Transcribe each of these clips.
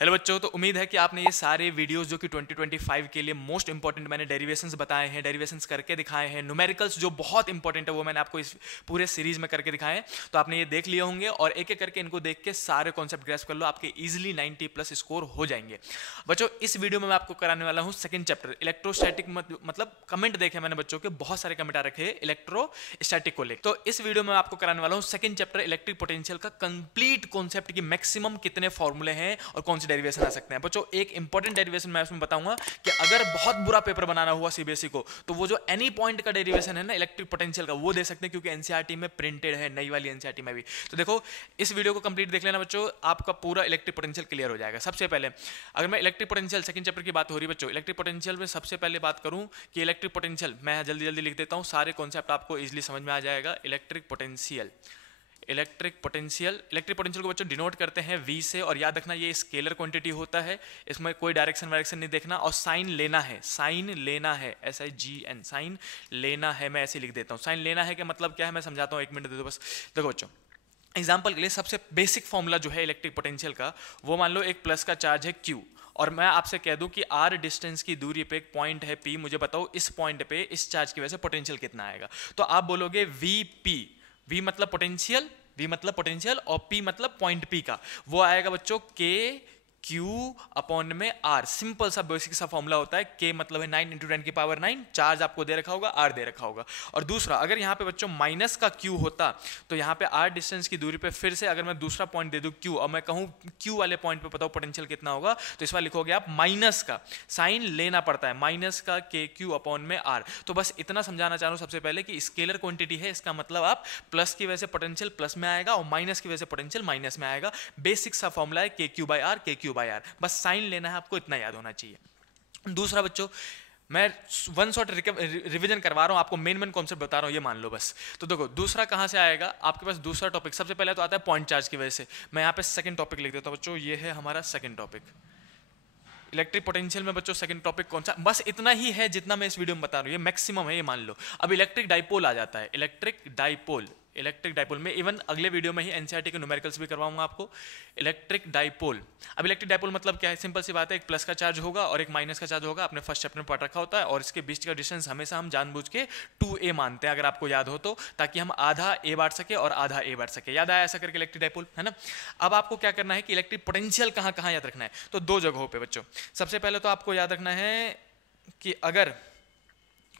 Hello बच्चों, तो उम्मीद है कि आपने ये सारे वीडियोस जो कि 2025 के लिए मोस्ट इंपॉर्टेंट मैंने डेरिवेशंस बताए हैं, डेरिवेशंस करके दिखाए हैं, न्यूमेरिकल्स जो बहुत इंपॉर्टेंट है वो मैंने आपको इस पूरे सीरीज में करके दिखाए हैं। तो आपने ये देख लिए होंगे और एक एक करके इनको देख के सारे कॉन्सेप्ट ग्रैस्प कर लो, आपके इजीली 90+ स्कोर हो जाएंगे। बच्चों, इस वीडियो में मैं आपको कराने वाला हूँ सेकंड चैप्टर इलेक्ट्रोस्टैटिक, मतलब कमेंट देखे मैंने बच्चों के बहुत सारे कमेंट आ रखे हैं इलेक्ट्रोस्टैटिक को लेकर। तो इस वीडियो में आपको कराने वाला हूँ सेकंड चैप्टर इलेक्ट्रिक पोटेंशियल का कंप्लीट कॉन्सेप्ट की मैक्सिमम कितने फॉर्मूले हैं और कौन से डेरिवेशन आ सकते हैं। बच्चों, एक इंपॉर्टेंट डेरिवेशन मैं उसमें बताऊंगा कि अगर बहुत बुरा पेपर बनाना हुआ सीबीएसई को तो वो जो एनी पॉइंट का डेरिवेशन है ना इलेक्ट्रिक पोटेंशियल का, वो दे सकते हैं, क्योंकि एनसीईआरटी में प्रिंटेड है, नई वाली एनसीईआरटी में भी। तो देखो, इस वीडियो को कंप्लीट देख लेना बच्चों, आपका पूरा इलेक्ट्रिक पोटेंशियल क्लियर हो जाएगा। सबसे पहले अगर मैं इलेक्ट्रिक पोटेंशियल सेकंड चैप्टर की बात हो रही है बच्चों, इलेक्ट्रिक पोटेंशियल में सबसे पहले बात करूं कि इलेक्ट्रिक पोटेंशियल, मैं जल्दी जल्दी लिख देता हूं, सारे कॉन्सेप्ट आपको इजीली समझ में आ जाएगा। इलेक्ट्रिक पोटेंशियल को बच्चों डिनोट करते हैं V से, और याद रखना ये स्केलर क्वांटिटी होता है, इसमें कोई डायरेक्शन नहीं देखना, और साइन लेना है, SIGN, साइन लेना है। मैं ऐसे लिख देता हूँ, साइन लेना है का मतलब क्या है मैं समझाता हूँ, एक मिनट दे दो बस। देखो बच्चों, एग्जाम्पल के लिए सबसे बेसिक फॉर्मूला जो है इलेक्ट्रिक पोटेंशियल का, वो मान लो एक प्लस का चार्ज है Q, और मैं आपसे कह दूं कि R डिस्टेंस की दूरी पे एक पॉइंट है P, मुझे बताओ इस पॉइंट पे इस चार्ज की वजह से पोटेंशियल कितना आएगा। तो आप बोलोगे VP, V मतलब पोटेंशियल और P मतलब पॉइंट P का, वो आएगा बच्चों K Q अपॉन में R। सिंपल सा बेसिक सा फॉर्मूला होता है। K मतलब है 9 × 10⁹, चार्ज आपको दे रखा होगा, R दे रखा होगा। और दूसरा, अगर यहाँ पे बच्चों माइनस का Q होता तो यहाँ पे R डिस्टेंस की दूरी पे फिर से अगर मैं दूसरा पॉइंट दे दूं Q, और मैं कहूँ Q वाले पॉइंट पे बताओ पोटेंशियल कितना होगा, तो इस बार लिखोगे आप माइनस का, साइन लेना पड़ता है, माइनस का KQ अपॉन में R। तो बस इतना समझाना चाह रहा हूँ सबसे पहले कि स्केलर क्वांटिटी है, इसका मतलब आप प्लस की वजह से पोटेंशियल प्लस में आएगा और माइनस की वजह से पोटेंशियल माइनस में आएगा। बेसिक सा फॉर्मूला है KQ/R, बस साइन लेना है, आपको इतना याद होना चाहिए। दूसरा बच्चों, मैं वन शॉट रिवीजन करवा रहा हूं आपको, मेन कॉन्सेप्ट बता रहा हूं, ये मान लो बस। तो देखो, दूसरा कहां से आएगा आपके पास, दूसरा टॉपिक सबसे पहले तो आता है पॉइंट चार्ज की वजह से। मैं यहां पे सेकंड टॉपिक लिख देता हूं बच्चों, ये है हमारा सेकंड टॉपिक इलेक्ट्रिक पोटेंशियल में। बच्चों सेकंड टॉपिक कौन सा, बस इतना ही है जितना मैं इस वीडियो में बता रहा हूं, ये मैक्सिमम है, ये मान लो। अब इलेक्ट्रिक डाइपोल आ जाता है, इलेक्ट्रिक डाइपोल में इवन अगले वीडियो में ही एनसीईआरटी के न्यूमेरिकल्स भी करवाऊंगा आपको। इलेक्ट्रिक डाइपोल, अब इलेक्ट्रिक डाइपोल मतलब क्या है, सिंपल सी बात है, एक प्लस का चार्ज होगा और एक माइनस का चार्ज होगा, आपने फर्स्ट चैप्टर में पढ़ रखा होता है, और इसके बीच का डिस्टेंस हमेशा हम जानबूझ के 2a मानते हैं, अगर आपको याद हो तो, ताकि हम आधा a बांट सके और आधा a बांट सके। याद आया ऐसा करके इलेक्ट्रिक डाइपोल, है ना। अब आपको क्या करना है कि इलेक्ट्रिक पोटेंशियल कहाँ कहाँ याद रखना है, तो दो जगहों पर बच्चों। सबसे पहले तो आपको याद रखना है कि अगर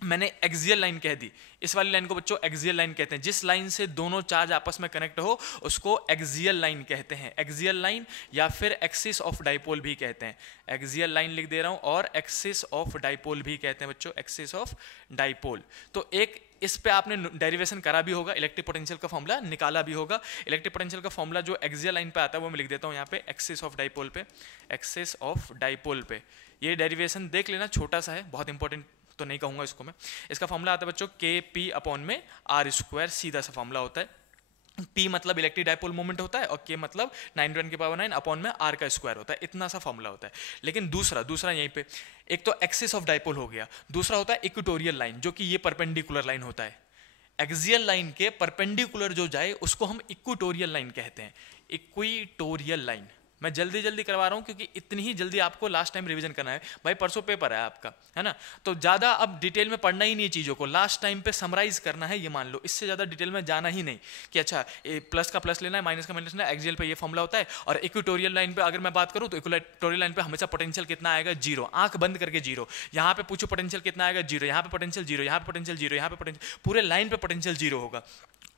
मैंने एक्सियल लाइन कह दी, इस वाली लाइन को बच्चों एक्सियल लाइन कहते हैं, जिस लाइन से दोनों चार्ज आपस में कनेक्ट हो उसको एक्सियल लाइन कहते हैं। एक्सियल लाइन या फिर एक्सिस ऑफ डाइपोल भी कहते हैं। एक्सियल लाइन लिख दे रहा हूं, और एक्सिस ऑफ डाइपोल भी कहते हैं बच्चों, एक्सिस ऑफ डाइपोल। तो एक इस पे आपने डेरिवेशन करा भी होगा, इलेक्ट्रिक पोटेंशियल का फॉर्मूला निकाला भी होगा। इलेक्ट्रिक पोटेंशियल का फॉर्मूला जो एक्सियल लाइन पे आता है वो मैं लिख देता हूं यहाँ पे, एक्सिस ऑफ डाइपोल पे, एक्सिस ऑफ डाइपोल पे। ये डेरिवेशन देख लेना, छोटा सा है, बहुत इंपॉर्टेंट तो नहीं कहूंगा इसको मैं। इसका फॉर्मूला आता है बच्चों KP अपॉन में R², सीधा सा फॉर्मूला होता है। P मतलब इलेक्ट्रिक डाइपोल मोमेंट होता है, और K मतलब 9 × 10⁹ अपॉन में R का स्क्वायर होता है, इतना सा फॉर्मूला होता है। लेकिन दूसरा यहीं पे, एक तो एक्सिस ऑफ डाइपोल हो गया, दूसरा होता है इक्वेटोरियल लाइन, जो कि ये परपेंडिकुलर लाइन होता है। एक्सियल लाइन के परपेंडिकुलर जो जाए उसको हम इक्वेटोरियल लाइन कहते हैं, इक्वेटोरियल लाइन। मैं जल्दी जल्दी करवा रहा हूं क्योंकि इतनी ही जल्दी आपको लास्ट टाइम रिवीजन करना है भाई, परसों पेपर है आपका, है ना। तो ज्यादा अब डिटेल में पढ़ना ही नहीं है चीजों को, लास्ट टाइम पे समराइज करना है, ये मान लो। इससे ज्यादा डिटेल में जाना ही नहीं कि अच्छा प्लस का प्लस लेना है, माइनस का माइनस लेना है, एक्सियल पे ये फॉर्मूला होता है। और इक्वेटोरियल लाइन पे अगर मैं बात करूं तो इक्वेटोरियल लाइन पे हमेशा पोटेंशियल कितना आएगा, 0, आंख बंद करके 0। यहाँ पे पूछो पोटेंशियल कितना आएगा, 0, यहाँ पे पोटेंशियल 0, यहाँ पे पोटेंशियल 0, यहाँ पे पोटेंशियल, पूरे लाइन पे पोटेंशियल 0 होगा।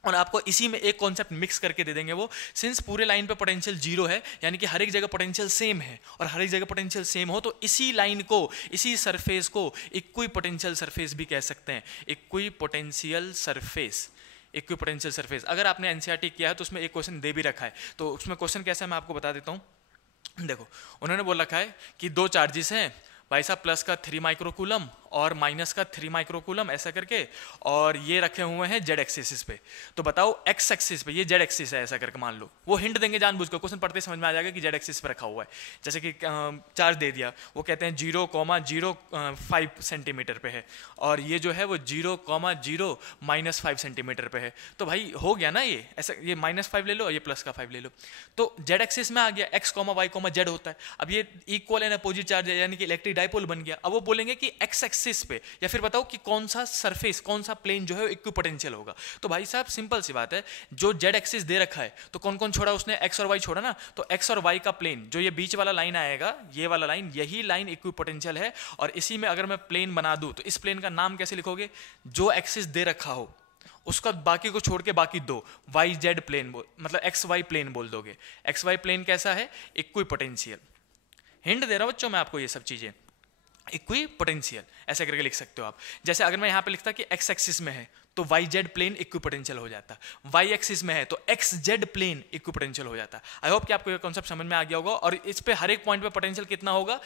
और आपको इसी में एक कॉन्सेप्ट मिक्स करके दे देंगे वो, सिंस पूरे लाइन पे पोटेंशियल 0 है, यानी कि हर एक जगह पोटेंशियल सेम है, और हर एक जगह पोटेंशियल सेम हो तो इसी लाइन को, इसी सरफेस को इक्वी पोटेंशियल सरफेस भी कह सकते हैं। Equi potential surface, equi potential surface. अगर आपने एनसीईआरटी किया है तो उसमें एक क्वेश्चन दे भी रखा है, तो उसमें क्वेश्चन कैसा है मैं आपको बता देता हूं। देखो, उन्होंने बोल रखा है कि दो चार्जेस हैं भाई साहब, प्लस का 3 माइक्रोकूलम और माइनस का 3 माइक्रोकूलम ऐसा करके, और ये रखे हुए हैं जेड एक्सिस पे। तो बताओ एक्स एक्सिस पे, ये जेड एक्सिस है ऐसा करके मान लो, वो हिंट देंगे जानबूझकर, क्वेश्चन पढ़ते समझ में आ जाएगा कि जेड एक्सिस पे रखा हुआ है। जैसे कि चार्ज दे दिया, वो कहते हैं 0,05 सेंटीमीटर पे है, और ये जो है वो 0,0 -5 सेंटीमीटर पे है। तो भाई हो गया ना ये ऐसा, ये -5 ले लो, ये प्लस का 5 ले लो, तो जेड एक्सिस में आ गया, X comma Y comma Z होता है। अब ये इक्वल एंड अपोजिट चार्ज है, यानी कि इलेक्ट्रिक डाइपोल बन गया। अब वो बोलेंगे कि एक्स एक्सिस पे, या फिर बताओ कि कौन सा सरफेस, कौन सा प्लेन जो है इक्विपोटेंशियल होगा। तो भाई साहब सिंपल सी बात है, जो जेड एक्सिस दे रखा है तो कौन कौन छोड़ा उसने, एक्स और वाई छोड़ा ना, तो एक्स और वाई का प्लेन, जो ये बीच वाला लाइन आएगा, ये वाला लाइन, यही लाइन इक्विपोटेंशियल है। और इसी में अगर मैं प्लेन बना दूं तो इस प्लेन का नाम कैसे लिखोगे, जो एक्सिस दे रखा हो उसका बाकी को छोड़ के बाकी दो वाई जेड प्लेन मतलब एक्स वाई प्लेन बोल दोगे। एक्स वाई प्लेन कैसा है, इक्विपोटेंशियल। हिंट दे रहा हूं बच्चों मैं आपको, ये सब चीजें इक्विपोटेंशियल ऐसे करके लिख सकते हो आप। जैसे अगर मैं यहां पे लिखता कि एक्स एक्सिस में है तो वाई जेड प्लेन इक्विपोटेंशियल हो जाता, वाई एक्सिस में है तो एक्स जेड प्लेन इक्विपोटेंशियल हो जाता। आई होप कि आपको ये कॉन्सेप्ट समझ में आ गया होगा। और इस पे हर एक पॉइंट पे पोटेंशियल कितना होगा,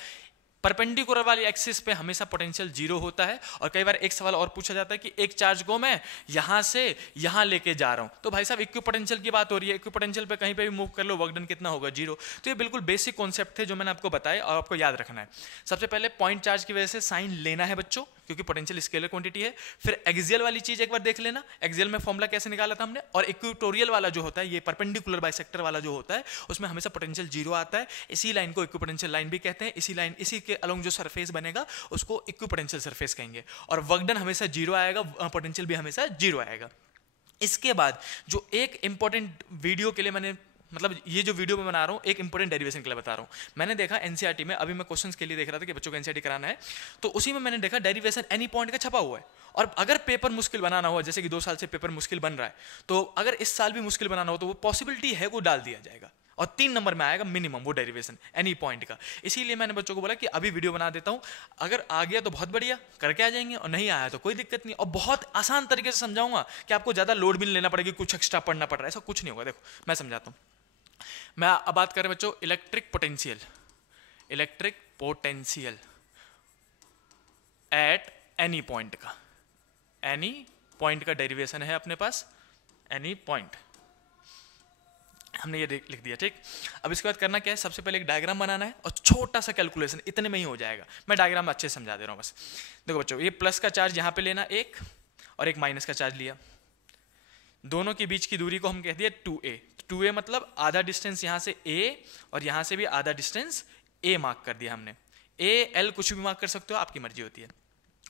परपेंडिकुलर वाली एक्सिस पे हमेशा पोटेंशियल 0 होता है। और कई बार एक सवाल और पूछा जाता है कि एक चार्ज को मैं यहां से यहां लेके जा रहा हूं, तो भाई साहब इक्विपोटेंशियल की बात हो रही है, इक्विपोटेंशियल पे कहीं पे भी मूव कर लो, वर्क डन कितना होगा, 0। तो ये बिल्कुल बेसिक कॉन्सेप्ट थे जो मैंने आपको बताए और आपको याद रखना है। सबसे पहले पॉइंट चार्ज की वजह से साइन लेना है बच्चों, क्योंकि पोटेंशियल स्केलर क्वांटिटी है। फिर एक्सियल वाली चीज एक बार देख लेना, एक्सियल में फॉर्मूला कैसे निकाला था हमने। और इक्वेटोरियल वाला जो होता है, ये परपेंडिकुलर बाइसेक्टर वाला जो होता है, उसमें हमेशा पोटेंशियल 0 आता है। इसी लाइन को इक्विपोटेंशियल लाइन भी कहते हैं। इसी के अलोंग जो सरफेस बनेगा उसको इक्विपोटेंशियल सरफेस कहेंगे। और वर्क डन हमेशा 0 आएगा, पोटेंशियल भी हमेशा 0 आएगा। इसके बाद जो एक इंपॉर्टेंट वीडियो के लिए मैंने, मतलब ये जो वीडियो मैं बना रहा हूँ एक इंपॉर्टेंट डेरिवेशन के लिए बता रहा हूँ। मैंने देखा एनसीईआरटी में, अभी मैं क्वेश्चंस के लिए देख रहा था कि बच्चों को एनसीईआरटी कराना है, तो उसी में मैंने देखा डेरिवेशन एनी पॉइंट का छपा हुआ है। और अगर पेपर मुश्किल बनाना हुआ, जैसे कि 2 साल से पेपर मुश्किल बन रहा है, तो अगर इस साल भी मुश्किल बनाना हो तो वो पॉसिबिलिटी है, वो डाल दिया जाएगा और 3 नंबर में आएगा मिनिमम वो डेरिवेशन एनी पॉइंट का। इसीलिए मैंने बच्चों को बोला कि अभी वीडियो बना देता हूं, अगर आ गया तो बहुत बढ़िया करके आ जाएंगे, और नहीं आया तो कोई दिक्कत नहीं। और बहुत आसान तरीके से समझाऊंगा कि आपको ज्यादा लोड भी नहीं लेना पड़ेगा, कुछ एक्स्ट्रा पढ़ना पड़ रहा है, ऐसा कुछ नहीं होगा। देखो मैं समझाता हूं। मैं अब बात करें बच्चों electric potential, electric potential at any point का, एनी पॉइंट का डेरिवेशन है अपने पास, एनी पॉइंट हमने ये लिख दिया, ठीक। अब इसके बाद करना क्या है, सबसे पहले एक डायग्राम बनाना है और छोटा सा कैलकुलेशन, इतने में ही हो जाएगा। मैं डायग्राम अच्छे से समझा दे रहा हूँ बस। देखो बच्चों, ये प्लस का चार्ज यहाँ पे लेना एक, और एक माइनस का चार्ज लिया, दोनों के बीच की दूरी को हम कह दिया 2a। 2a मतलब आधा डिस्टेंस यहाँ से a, और यहाँ से भी आधा डिस्टेंस a मार्क कर दिया हमने। a l कुछ भी मार्क कर सकते हो, आपकी मर्जी होती है।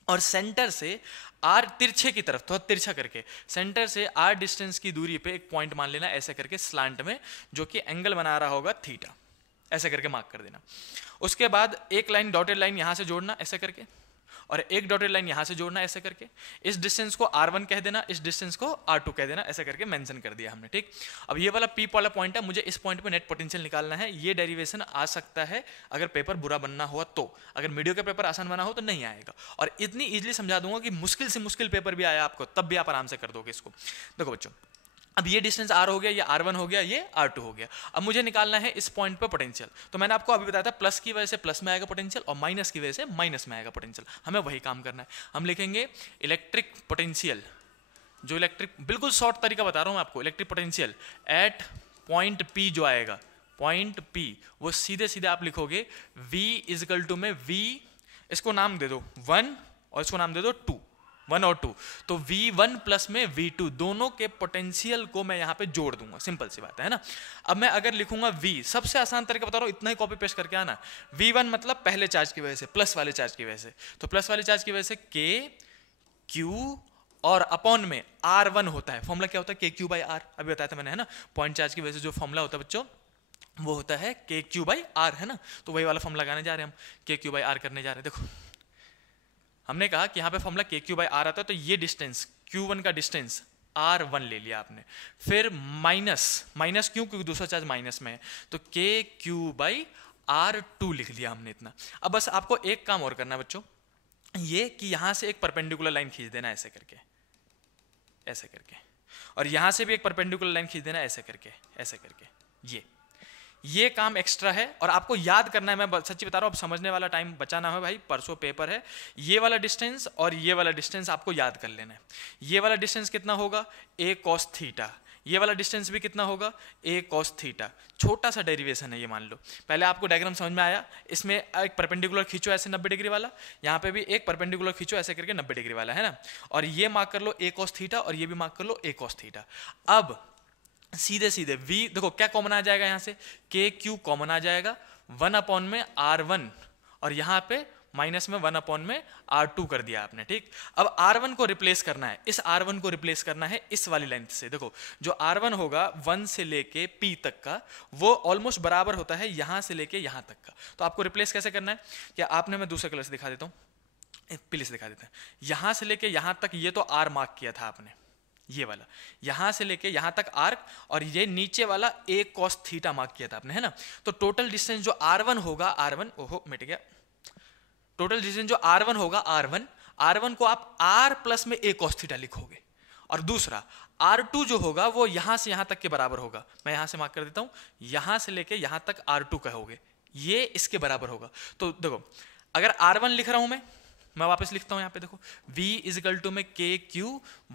और सेंटर से r तिरछे की तरफ, थोड़ा तिरछा करके सेंटर से r डिस्टेंस की दूरी पे एक पॉइंट मान लेना ऐसे करके स्लांट में, जो कि एंगल बना रहा होगा थीटा, ऐसे करके मार्क कर देना। उसके बाद एक लाइन डॉटेड लाइन यहां से जोड़ना ऐसे करके, और एक डॉटेड लाइन यहां से जोड़ना ऐसे करके। इस डिस्टेंस को r1 कह देना, इस डिस्टेंस को r2 कह देना, ऐसे करके मेंशन कर दिया हमने, ठीक। अब ये वाला P वाला पॉइंट है, मुझे इस पॉइंट पे नेट पोटेंशियल निकालना है। ये डेरिवेशन आ सकता है अगर पेपर बुरा बनना हुआ तो, अगर मीडियो का पेपर आसान बना हो तो नहीं आएगा। और इतनी इजीली समझा दूंगा कि मुश्किल से मुश्किल पेपर भी आया आपको तब भी आप आराम से कर दोगे इसको। देखो बच्चों, अब ये डिस्टेंस r हो गया, ये r1 हो गया, ये r2 हो गया। अब मुझे निकालना है इस पॉइंट पे पोटेंशियल। तो मैंने आपको अभी बताया था प्लस की वजह से प्लस में आएगा पोटेंशियल, और माइनस की वजह से माइनस में आएगा पोटेंशियल। हमें वही काम करना है। हम लिखेंगे इलेक्ट्रिक पोटेंशियल, जो इलेक्ट्रिक, बिल्कुल शॉर्ट तरीका बता रहा हूं मैं आपको, electric potential at point P जो आएगा, पॉइंट P, वो सीधे सीधे आप लिखोगे V इजकल टू में V, इसको नाम दे दो 1 और इसको नाम दे दो 2, 1 और 2, तो V1 प्लस में V2, दोनों के पोटेंशियल को मैं यहां पे जोड़ दूंगा। सिंपल सी बात है ना। अब मैं अगर लिखूंगा V, सबसे आसान तरीका बता रहा हूं, इतना ही कॉपी पेस्ट करके आना। V1 मतलब पहले चार्ज की वजह से, प्लस वाले चार्ज की वजह से, तो प्लस वाले चार्ज की वजह से K Q और अपॉन में R1 होता है। फॉर्मूला क्या होता है, KQ बाई R, अभी बताया था मैंने, है ना। पॉइंट चार्ज की वजह से जो फॉर्मूला होता है बच्चों, वो होता है KQ बाई R, है ना। तो वही वाला फॉर्मूला लगाने जा रहे हैं हम, KQ बाई R करने जा रहे हैं। देखो हमने कहा कि यहाँ पे फॉर्मूला KQ बाई R आता है, तो ये डिस्टेंस Q1 का डिस्टेंस R1 ले लिया आपने। फिर माइनस क्यों, क्योंकि दूसरा चार्ज माइनस में है, तो KQ बाई R2 लिख लिया हमने इतना। अब बस आपको एक काम और करना है बच्चों, ये कि यहां से एक परपेंडिकुलर लाइन खींच देना ऐसे करके, ऐसे करके, और यहां से भी एक परपेंडिकुलर लाइन खींच देना ऐसे करके, ऐसे करके। ये काम एक्स्ट्रा है और आपको याद करना है, मैं सच्ची बता रहा हूँ, अब समझने वाला टाइम बचाना है भाई, परसों पेपर है। ये वाला डिस्टेंस और ये वाला डिस्टेंस आपको याद कर लेना है। ये वाला डिस्टेंस कितना होगा, a cos थीटा, ये वाला डिस्टेंस भी कितना होगा, a cos थीटा। छोटा सा डेरिवेशन है ये, मान लो। पहले आपको डायग्राम समझ में आया, इसमें एक परपेंडिकुलर खींचो ऐसे 90 डिग्री वाला, यहाँ पे भी एक परपेंडिकुलर खींचो ऐसे करके 90 डिग्री वाला, है ना। और ये मार्क कर लो a cos थीटा और ये भी मार्क कर लो a cos थीटा। अब सीधे सीधे v देखो क्या कॉमन आ जाएगा, यहाँ से के क्यू कॉमन आ जाएगा, 1 में r1 और यहाँ पे माइनस में 1 में r2 कर दिया आपने, ठीक। अब r1 को रिप्लेस करना है, इस r1 को रिप्लेस करना है इस वाली लेंथ से। देखो जो r1 होगा 1 से लेके p तक का, वो ऑलमोस्ट बराबर होता है यहाँ से लेके यहाँ तक का। तो आपको रिप्लेस कैसे करना है, क्या आपने, मैं दूसरे कलर से दिखा देता हूँ, पीले से दिखा देते हैं। यहाँ से लेके यहाँ तक ये तो r मार्क किया था आपने, ये वाला यहां से लेके यहां तक आर्क, और ये नीचे वाला a cos थीटा मार्क किया था आपने, है ना। तो टोटल डिस्टेंस जो r1 होगा, r1 ओहो मिट गया, टोटल डिस्टेंस जो r1 होगा, r1 को आप r प्लस में a cos थीटा लिखोगे, और दूसरा r2 जो होगा वो यहां से यहां तक के बराबर होगा। मैं यहां से मार्क कर देता हूं, यहां से लेके यहां तक r2 कहोगे, ये इसके बराबर होगा। तो देखो अगर r1 लिख रहा हूं मैं वापस लिखता हूं यहाँ पे, देखो v इजिकल टू में के क्यू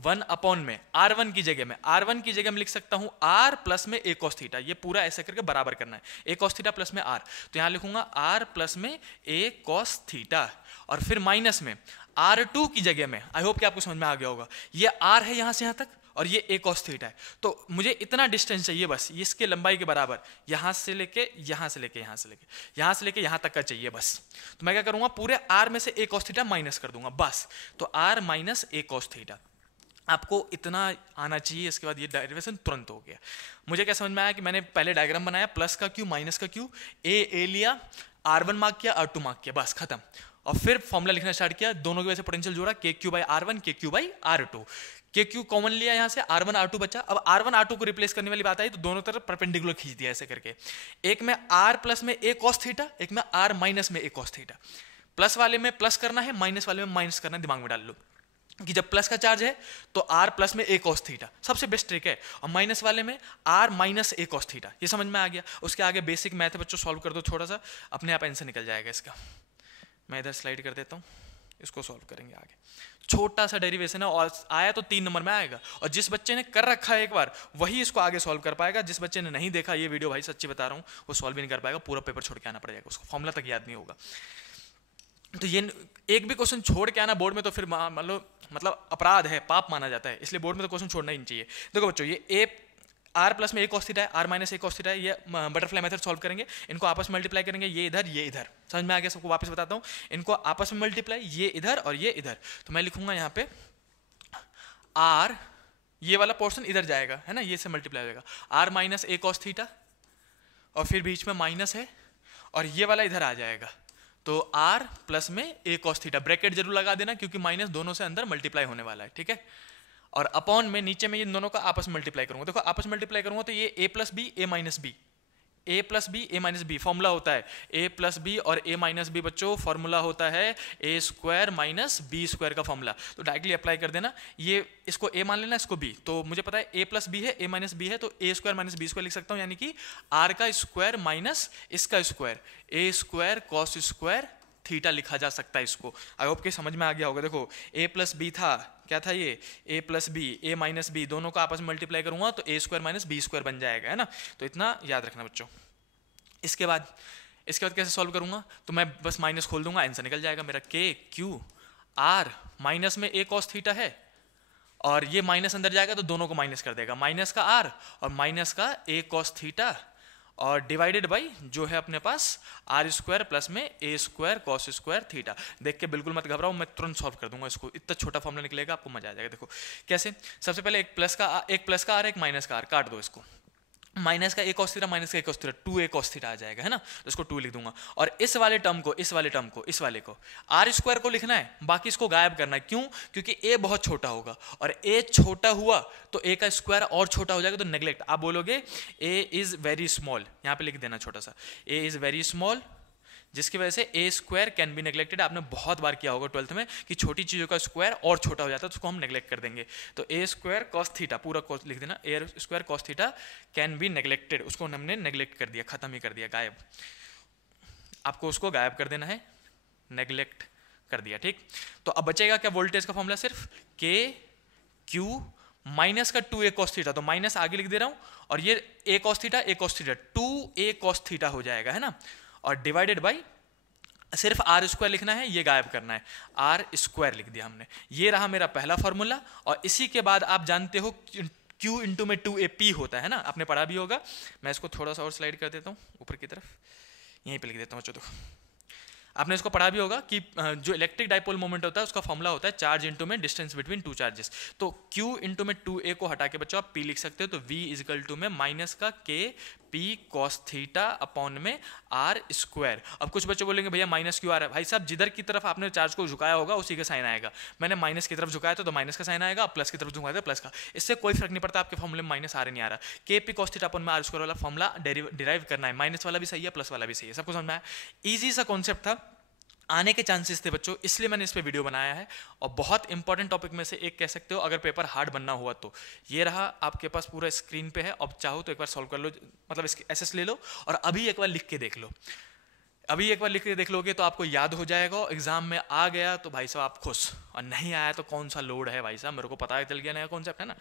1 में r1 की जगह में लिख सकता हूं r प्लस में a cos थीटा। ये पूरा ऐसे करके बराबर करना है, a cos थीटा प्लस में r, तो यहाँ लिखूंगा r प्लस में a cos थीटा, और फिर माइनस में r2 की जगह में, आई होप कि आपको समझ में आ गया होगा, ये r है यहाँ से यहाँ तक और ये a cos थीटा है। तो मुझे इतना डिस्टेंस चाहिए बस, ये इसके लंबाई के बराबर, यहाँ से लेके यहाँ से लेके यहाँ से लेके यहाँ से लेके यहाँ तक का चाहिए बस। तो मैं क्या करूँगा, पूरे r में से a cos थीटा माइनस कर दूंगा बस, तो r minus a cos theta. आपको इतना आना चाहिए, इसके बाद ये डेरिवेशन तुरंत हो गया। मुझे क्या समझ में आया कि मैंने पहले डायग्राम बनाया, प्लस का क्यू माइनस का क्यू, a लिया, r1 मार्क किया, r2 मार्क किया, बस खत्म। और फिर फॉर्मूला लिखना स्टार्ट किया, दोनों की वजह से पोटेंशियल जोड़ा, के क्यू बाई r1 के क्यू बाई r2, के क्यू कॉमन लिया यहाँ से, r1 r2 बचा। अब r1 r2 को रिप्लेस करने वाली बात आई तो दोनों तरफ परपेंडिकुलर खींच दिया ऐसे करके, एक में r प्लस में a cos थीटा, एक में r माइनस में a cos थीटा। प्लस वाले में प्लस करना है, माइनस वाले में माइनस करना है, दिमाग में डाल लो कि जब प्लस का चार्ज है तो r प्लस में a cos थीटा, सबसे बेस्ट ट्रिक है, और माइनस वाले में r minus a cos theta. ये समझ में आ गया। उसके आगे बेसिक मैथ है बच्चों, सॉल्व कर दो थोड़ा सा, अपने आप आंसर निकल जाएगा इसका। मैं इधर स्लाइड कर देता हूँ, इसको सॉल्व करेंगे आगे। छोटा सा डेरिवेशन है और आया तो 3 नंबर में आएगा, और जिस बच्चे ने कर रखा है एक बार वही इसको आगे सॉल्व कर पाएगा। जिस बच्चे ने नहीं देखा ये वीडियो, भाई सच्ची बता रहा हूँ, वो सॉल्व भी नहीं कर पाएगा, पूरा पेपर छोड़ के आना पड़ेगा, उसको फॉर्मूला तक याद नहीं होगा। तो ये एक भी क्वेश्चन छोड़ के आना बोर्ड में तो फिर मान लो मतलब अपराध है, पाप माना जाता है, इसलिए बोर्ड में तो क्वेश्चन छोड़ना ही नहीं चाहिए। देखो बच्चों, ये a r प्लस में a cos थीटा है, r minus a cos theta है, ये बटरफ्लाई मेथड सॉल्व करेंगे, इनको आपस में मल्टीप्लाई करेंगे, ये इधर, समझ में आ गया सबको? वापस बताता हूँ, इनको आपस में मल्टीप्लाई, ये इधर और ये इधर, तो मैं लिखूंगा यहाँ पे r, ये वाला पोर्शन इधर जाएगा, है ना, ये से मल्टीप्लाई हो जाएगा, r minus a cos theta, और फिर बीच में माइनस है, और ये वाला इधर आ जाएगा, तो r प्लस में a cos थीटा, ब्रैकेट जरूर लगा देना क्योंकि माइनस दोनों से अंदर मल्टीप्लाई होने वाला है, ठीक है। और अपॉन में नीचे में ये दोनों का आपस में मल्टीप्लाई करूंगा। देखो आपस में मल्टीप्लाई करूंगा तो ये a plus B a minus B, a plus B a minus B, formula होता है a प्लस बी और a माइनस बी बच्चों, फॉर्मूला होता है a square minus B square का फॉर्मूला। तो डायरेक्टली अप्लाई कर देना, ये इसको a मान लेना, इसको b, तो मुझे पता है a प्लस बी है, a माइनस बी है, तो a square minus B square लिख सकता हूँ, यानी कि r का स्क्वायर माइनस इसका square, a square cos square theta लिखा जा सकता है इसको। आई होप कि समझ में आ गया होगा। देखो a प्लस बी था, क्या था ये, a plus B a minus B, दोनों को आपस में मल्टीप्लाई करूंगा तो a square minus B square बन जाएगा, है ना। तो इतना याद रखना बच्चों। इसके बाद कैसे सॉल्व करूंगा, तो मैं बस माइनस खोल दूंगा, आंसर निकल जाएगा मेरा, के क्यू आर माइनस में a cos थीटा है, और ये माइनस अंदर जाएगा तो दोनों को माइनस कर देगा, माइनस का r और माइनस का a cos थीटा, और डिवाइडेड बाई जो है अपने पास आर स्क्वायर प्लस में ए स्क्वायर कॉस स्क्वायर थीटा। देख के बिल्कुल मत घबराओ, मैं तुरंत सॉल्व कर दूंगा इसको, इतना छोटा फॉर्मूला निकलेगा, आपको मजा आ जाएगा। देखो कैसे, सबसे पहले एक प्लस का आर एक माइनस का आर, काट दो इसको, माइनस का a cos थीटा माइनस का a cos theta, 2a cos theta आ जाएगा, है ना, तो इसको 2 लिख दूंगा। और इस वाले टर्म को इस वाले को आर स्क्वायर को लिखना है, बाकी इसको गायब करना है। क्यों? क्योंकि a बहुत छोटा होगा, और a छोटा हुआ तो a का स्क्वायर और छोटा हो जाएगा, तो नेग्लेक्ट, आप बोलोगे a इज वेरी स्मॉल, यहाँ पे लिख देना छोटा सा, a इज वेरी स्मॉल, जिसकी वजह से ए स्क्वायर कैन बी नेग्लेक्टेड। आपने बहुत बार किया होगा 12th में कि छोटी चीज़ों का स्क्वायर और छोटा हो जाता है तो उसको हम नेग्लेक्ट कर देंगे। तो ए स्क्वायर कॉस थीटा, पूरा कॉस लिख देना, A square cos theta can be neglected, उसको हमने नेग्लेक्ट कर दिया, खत्म ही कर दिया, गायब। आपको उसको गायब कर देना है, नेग्लेक्ट कर दिया, ठीक। तो अब बचेगा क्या वोल्टेज का फॉर्मूला, सिर्फ के क्यू माइनस का 2a cos थीटा, तो माइनस आगे लिख दे रहा हूं, और ये a cos theta 2a cos theta हो जाएगा, है ना, और डिवाइडेड बाई सिर्फ आर स्क्वायर लिखना है, ये गायब करना है, आर स्क्वायर लिख दिया हमने। ये रहा मेरा पहला फॉर्मूला। और इसी के बाद आप जानते हो Q इंटू में 2AP होता है ना, आपने पढ़ा भी होगा। मैं इसको थोड़ा सा और स्लाइड कर देता हूँ ऊपर की तरफ, यहीं पे लिख देता हूँ बच्चों। देखो आपने इसको पढ़ा भी होगा कि जो इलेक्ट्रिक डाइपोल मोमेंट होता है उसका फॉर्मूला होता है चार्ज इंटू में डिस्टेंस बिटवीन टू चार्जेस। तो Q इंटू में 2a को हटा के बच्चों आप P लिख सकते हो, तो V इजिकल टू में माइनस का K P cos theta upon में R स्क्वायर। अब कुछ बच्चे बोलेंगे भैया माइनस क्यों आ रहा है, भाई साहब जिधर की तरफ आपने चार्ज को झुकाया होगा उसी का साइन आएगा। मैंने माइनस की तरफ झुकाया तो माइनस का साइन आएगा, प्लस की तरफ झुकाया तो प्लस का, इससे कोई फर्क नहीं पड़ता, आपके फॉर्मूले में माइनस आ रहा नहीं आ रहा। K P cos theta upon में R स्क्वायर वाला फॉर्मूला डिराइव करना है, माइनस वाला भी सही है प्लस वाला भी सही है, सबको समझ में आया। ईजी सा कॉन्सेप्ट था, आने के चांसेस थे बच्चों, इसलिए मैंने इस पे वीडियो बनाया है। और बहुत इंपॉर्टेंट टॉपिक में से एक कह सकते हो, अगर पेपर हार्ड बनना हुआ तो ये रहा आपके पास पूरा स्क्रीन पे है। अब चाहो तो एक बार सॉल्व कर लो, मतलब इसके एसएस ले लो और अभी एक बार लिख के देख लो। अभी एक बार लिख के देख लोगे तो आपको याद हो जाएगा, एग्जाम में आ गया तो भाई साहब आप खुश, और नहीं आया तो कौन सा लोड है भाई साहब, मेरे को पता चल गया नया कॉन्सेप्ट है ना।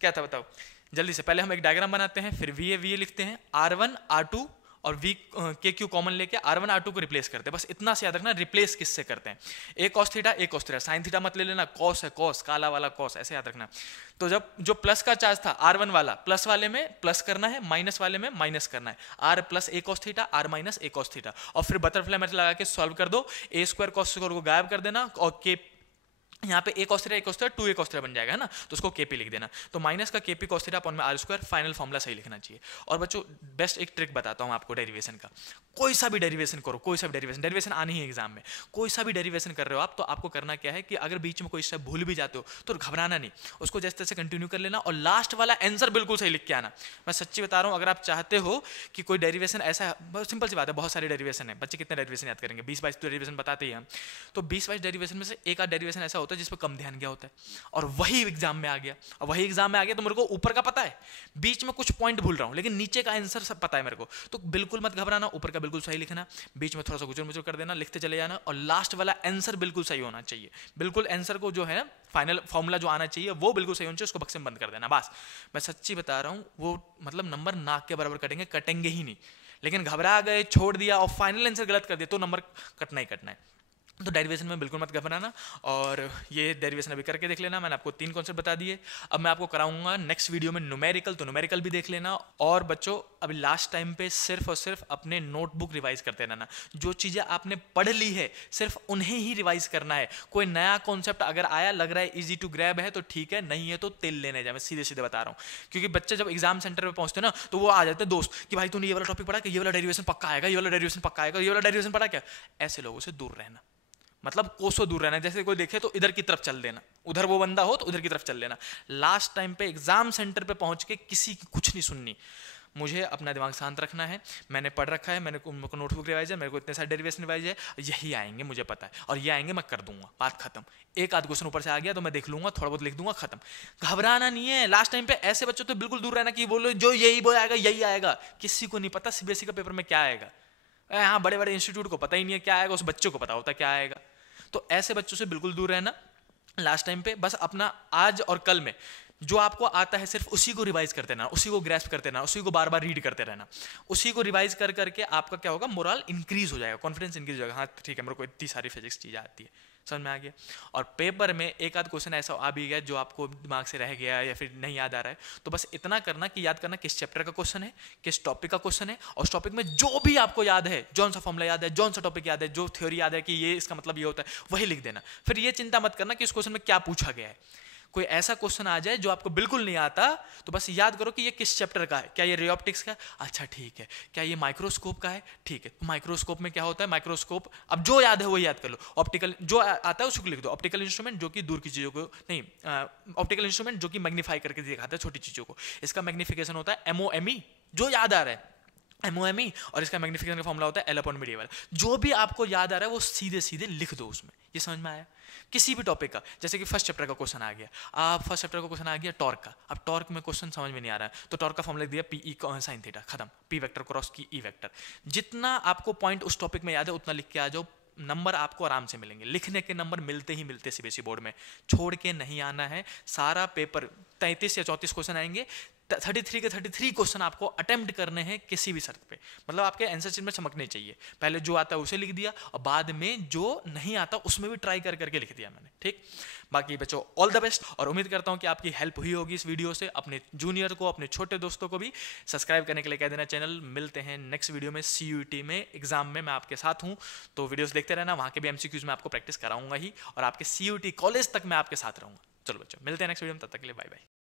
क्या था बताओ जल्दी से, पहले हम एक डायग्राम बनाते हैं, फिर VA लिखते हैं, R1 R2 और V के क्यू कॉमन लेके R1 R2 को रिप्लेस करते हैं। बस इतना से याद रखना, रिप्लेस किससे करते हैं, a cos theta, sine theta मत ले लेना, कॉस है कॉस, काला वाला कॉस, ऐसे याद रखना। तो जब जो प्लस का चार्ज था R1 वाला, प्लस वाले में प्लस करना है, माइनस वाले में माइनस करना है, R plus a cos theta, R minus a cos theta, और फिर बटरफ्लाई मेथड लगा के सॉल्व कर दो, a स्क्वायर cos स्क्वायर को गायब कर देना, और k यहाँ पे a cos theta 2a cos theta बन जाएगा, है ना, तो उसको kp लिख देना। तो माइनस का kp cos थीटा अपॉन में r स्क्वायर, फाइनल फॉर्मूला सही लिखना चाहिए। और बच्चों बेस्ट एक ट्रिक बताता हूँ आपको डेरिवेशन का, कोई सा भी डेरिवेशन करो, कोई सा भी डेरिवेशन आनी है एग्जाम में, कोई सा भी डेरिवेशन कर रहे हो आप, तो आपको करना क्या है कि अगर बीच में कोई स्टेप भूल भी जाते हो तो घबराना नहीं, उसको जैसे तैसे कंटिन्यू कर लेना, और लास्ट वाला आंसर बिल्कुल सही लिख के आना। मैं सच्ची बता रहा हूँ, अगर आप चाहते हो कि कोई डेरिवेशन ऐसा, बहुत सिंपल सी बात है, बहुत सारे डेरिवेशन है, बच्चे कितने डेरिवेशन याद करेंगे, 20-22 डेरिवेशन बताते ही हम, तो 20-22 डेरिवेशन में से एक आध डेरिवेशन ऐसा होता है जिस पर कम ध्यान गया होता है, और वही एग्जाम में आ गया, और वही एग्जाम में आ गया तो मेरे को ऊपर का पता है, बीच में कुछ पॉइंट भूल रहा हूं, लेकिन नीचे का आंसर सब पता है मेरे को, तो बिल्कुल मत घबराना, ऊपर का बिल्कुल सही लिखना, बीच में थोड़ा सा गुजर मुजर कर देना, लिखते चले जाना, और लास्ट वाला आंसर बिल्कुल सही होना चाहिए, बिल्कुल आंसर को जो है फाइनल फॉर्मूला जो आना चाहिए वो बिल्कुल सही होना चाहिए, उसको बक्से में बंद कर देना बस। मैं सच्ची बता रहा हूं, वो मतलब नंबर नाक के बराबर कटेंगे ही नहीं, लेकिन घबरा गए, छोड़ दिया और फाइनल आंसर गलत कर दिया तो नंबर कटना ही कटना है। तो डेरिवेशन में बिल्कुल मत घबराना, और ये डेरिवेशन अभी करके देख लेना। मैंने आपको 3 कॉन्सेप्ट बता दिए, अब मैं आपको कराऊंगा नेक्स्ट वीडियो में न्यूमेरिकल, तो न्यूमेरिकल भी देख लेना। और बच्चों अभी लास्ट टाइम पे सिर्फ और सिर्फ अपने नोटबुक रिवाइज करते रहना, जो चीज़ें आपने पढ़ ली है सिर्फ उन्हें ही रिवाइज करना है। कोई नया कॉन्सेप्ट अगर आया, लग रहा है ईजी टू ग्रैब है तो ठीक है, नहीं है तो तिल लेने जाए, मैं सीधे सीधे बता रहा हूँ। क्योंकि बच्चे जब एग्जाम सेंटर पर पहुंचते ना तो वो आ जाते हैं दोस्त कि भाई तूने ये वाला टॉपिक पढ़ा, कि ये वाला डेरिवेशन पक्का आएगा, ये वाला डेरिवेशन पक्का आएगा, ये वाला डेरिवेशन पढ़ा क्या, ऐसे लोगों से दूर रहना, मतलब कोसों दूर रहना। जैसे कोई देखे तो इधर की तरफ चल देना, उधर वो बंदा हो तो उधर की तरफ चल देना। लास्ट टाइम पे एग्जाम सेंटर पे पहुंच के किसी की कुछ नहीं सुननी, मुझे अपना दिमाग शांत रखना है, मैंने पढ़ रखा है, मैंने को नोटबुक रिवाइज है, मेरे को इतने सारे डेरिवेशन रिवाइज है, यही आएंगे मुझे पता है, और ये आएंगे मैं कर दूंगा, बात खत्म। एक आध क्वेश्चन ऊपर से आ गया तो मैं देख लूंगा, थोड़ा बहुत लिख दूंगा, खत्म। घबराना नहीं है। लास्ट टाइम पे ऐसे बच्चों तो बिल्कुल दूर रहना कि बोलो जो यही वो आएगा यही आएगा, किसी को नहीं पता सीबीएसई का पेपर में क्या आएगा। हाँ, बड़े बड़े इंस्टीट्यूट को पता ही नहीं है क्या आएगा, उस बच्चों को पता होता है क्या आएगा। तो ऐसे बच्चों से बिल्कुल दूर रहना लास्ट टाइम पे। बस अपना आज और कल में जो आपको आता है सिर्फ उसी को रिवाइज करते रहना, उसी को ग्रैस्प करते रहना, उसी को बार बार रीड करते रहना। उसी को रिवाइज कर करके आपका क्या होगा, मोरल इंक्रीज हो जाएगा, कॉन्फिडेंस इंक्रीज हो जाएगा। हाँ ठीक है, मेरे को इतनी सारी फिजिक्स चीज़ आती है, समझ में आ गया। और पेपर में एक आध क्वेश्चन ऐसा आ भी गया जो आपको दिमाग से रह गया या फिर नहीं याद आ रहा है, तो बस इतना करना कि याद करना किस चैप्टर का क्वेश्चन है, किस टॉपिक का क्वेश्चन है, और उस टॉपिक में जो भी आपको याद है, जौन सा फॉर्मूला याद है, जौन सा टॉपिक याद है, जो थ्योरी याद है कि ये इसका मतलब ये होता है, वही लिख देना। फिर ये चिंता मत करना कि इस क्वेश्चन में क्या पूछा गया है। कोई ऐसा क्वेश्चन आ जाए जो आपको बिल्कुल नहीं आता तो बस याद करो कि ये किस चैप्टर का है। क्या ये रे ऑप्टिक्स का है? अच्छा ठीक है। क्या ये माइक्रोस्कोप का है? ठीक है। तो माइक्रोस्कोप में क्या होता है, माइक्रोस्कोप, अब जो याद है वो याद कर लो। ऑप्टिकल जो आता है उसको लिख दो, ऑप्टिकल इंस्ट्रूमेंट जो कि दूर की चीजों को नहीं, ऑप्टिकल इंस्ट्रूमेंट जो कि मैग्नीफाई करके दिखाता है छोटी चीजों को, इसका मैग्निफिकेशन होता है MOME, जो याद आ रहा है MOME, और इसका मैग्निफिकेशन का फॉर्मूला होता है L अपॉन मीडिएवल। जो भी आपको याद आ रहा है वो सीधे सीधे लिख दो उसमें। ये समझ में आया? किसी भी टॉपिक का, जैसे कि फर्स्ट चैप्टर का क्वेश्चन आ गया, आप फर्स्ट चैप्टर का क्वेश्चन आ गया टॉर्क का, अब टॉर्क में क्वेश्चन समझ में नहीं आ रहा है तो टॉर्क का फॉर्मूला लिख दिया PE साइन थीटा, खत्म, P वेक्टर क्रॉस की E वेक्टर। जितना आपको पॉइंट उस टॉपिक में याद है उतना लिख के आ जाओ, नंबर आपको आराम से मिलेंगे। लिखने के नंबर मिलते ही मिलते सीबीएसई बोर्ड में, छोड़ के नहीं आना है। सारा पेपर 33 या 34 क्वेश्चन आएंगे, 33 के 33 क्वेश्चन आपको अटेम्प्ट करने हैं किसी भी शर्त पे, मतलब आपके आंसर शीट में चमकने चाहिए। पहले जो आता है उसे लिख दिया और बाद में जो नहीं आता उसमें भी ट्राई कर करके लिख दिया मैंने, ठीक। बाकी बच्चों ऑल द बेस्ट, और उम्मीद करता हूं कि आपकी हेल्प हुई होगी इस वीडियो से। अपने जूनियर को, अपने छोटे दोस्तों को भी सब्सक्राइब करने के लिए कह देना चैनल। मिलते हैं नेक्स्ट वीडियो में, CUET में एग्जाम में मैं आपके साथ हूं, तो वीडियोस देखते रहना, वहां के भी MCQs में आपको प्रैक्टिस कराऊंगा ही, और आपके CUET कॉलेज तक मैं आपके साथ रहूंगा। चलो बच्चों मिलते हैं नेक्स्ट वीडियो में, तब तक के लिए बाय बाय।